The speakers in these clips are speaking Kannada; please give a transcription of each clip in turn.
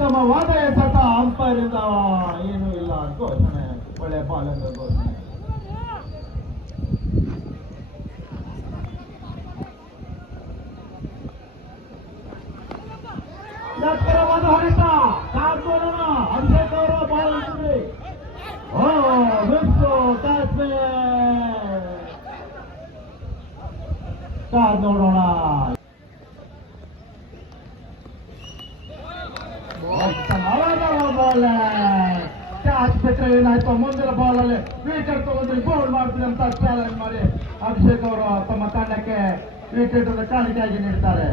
ಉತ್ತಮವಾದ ಎಸೆತ ಅಂಪೈರ್ ಇಂದ ಏನೂ ಇಲ್ಲ ಘೋಷಣೆ. ಒಳ್ಳೆ ಬಾಲ್ ಎಂದು ಘೋಷಣೆ. ಎತ್ತರವಾದ ಹೊಡೆತ ಕಾದ್ಬೋಣ. ಅಭಿಷೇಕ್ ಅವರ ಬಾಲ್ ಇಟ್ಟಿದ್ರಿ. ಕಾದ್ ನೋಡೋಣ. ಬಾಲ್ ಕ್ಯಾಚ್ ಬಿಟ್ಟರೆ ಏನಾಯ್ತು, ಮುಂದಿನ ಬಾಲ್ ಅಲ್ಲಿ ವಿಕೆಟ್ ತಗೊಂಡ್ರಿ, ಬೌಲ್ ಮಾಡ್ತೀರಿ ಅಂತ ಚಾಲೆಂಜ್ ಮಾಡಿ ಅಭಿಷೇಕ್ ಅವರು ತಮ್ಮ ತಂಡಕ್ಕೆ ವಿಕೆಟ್ ಅನ್ನು ಕಾಣಿಕೆಯಾಗಿ ನೀಡ್ತಾರೆ.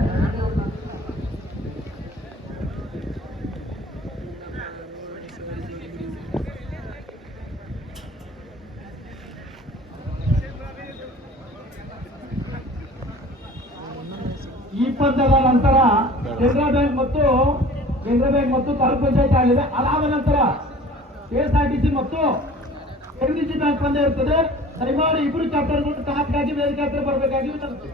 ಈ ಪಂದ್ಯದ ನಂತರ ಕೆನರಾ ಬ್ಯಾಂಕ್ ಮತ್ತು ತಾಲೂಕು ಪಂಚಾಯತ್ ಆಗಿದೆ. ಅದಾದ ನಂತರ KSRTC ಮತ್ತು NBC ಬ್ಯಾಂಕ್ ಪಂದ್ಯ ಇರ್ತದೆ. ದಯಮಾಡಿ ಇಬ್ಬರು ಕ್ಯಾಪ್ಟನ್ಗಳು ಟಾಸ್ಗಾಗಿ ವೇದಿಕೆ ಹತ್ರ ಬರಬೇಕಾಗಿ ವಿನಂತಿ.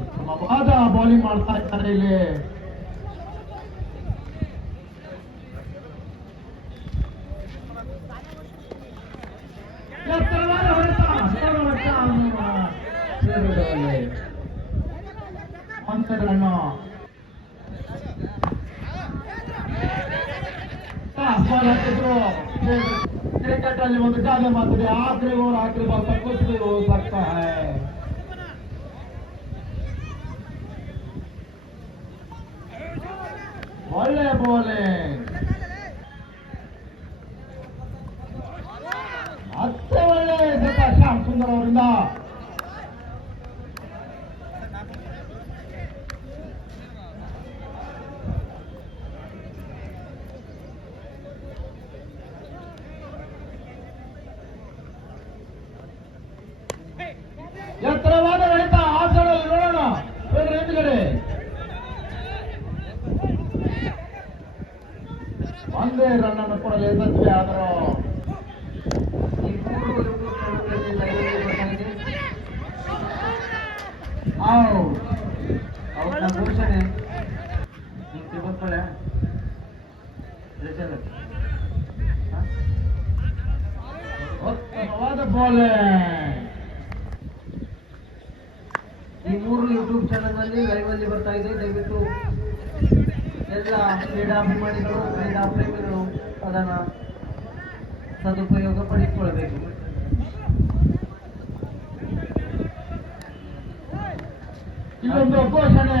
ಉತ್ತಮವಾದ ಬೌಲಿಂಗ್ ಮಾಡ್ತಾ ಇದ್ದಾರೆ ಇಲ್ಲಿ. क्रिकेट ಅಲ್ಲಿ ಒಂದು ಗಾದೆ ಮಾತಿದೆ, ಆಖರಿ ಓವರ್ ಆಖರಿ ಬಾಲ್ ತಕ್ಕ कुछ भी हो सकता है. ಒಳ್ಳೆ ಬೌಲಿಂಗ್, ಮತ್ತೆ ಒಳ್ಳೆ ಎಸೆತ ಶ್ಯಾಮ್ ಸುಂದರ್ ಅವರಿಂದ. ಎತ್ತರವಾದ ಹೊಡೆತ ಆಸನದಲ್ಲಿ ನೋಡೋಣ. ಹಿಂದ್ಗಡೆ ಒಂದೇ ರನ್ ಅನ್ನು ಕೊಡಲು ಯಶಸ್ವಿ ಆದರೂ ಘೋಷಣೆ ಉತ್ತಮವಾದ ಬೌಲಿಂಗ್. ಈ 3 ಯೂಟ್ಯೂಬ್ ಚಾನೆಲ್ ನಲ್ಲಿ ಲೈವ್ ಅಲ್ಲಿ ಬರ್ತಾ ಇದೆ. ದಯವಿಟ್ಟು ಎಲ್ಲ ಕ್ರೀಡಾಭಿಮಾನಿಗಳು, ಕ್ರೀಡಾ ಪ್ರೇಮಿಗಳು ಅದನ್ನ ಸದುಪಯೋಗ ಪಡಿಸಿಕೊಳ್ಳಬೇಕು. ಇಲ್ಲೊಂದು ಘೋಷಣೆ.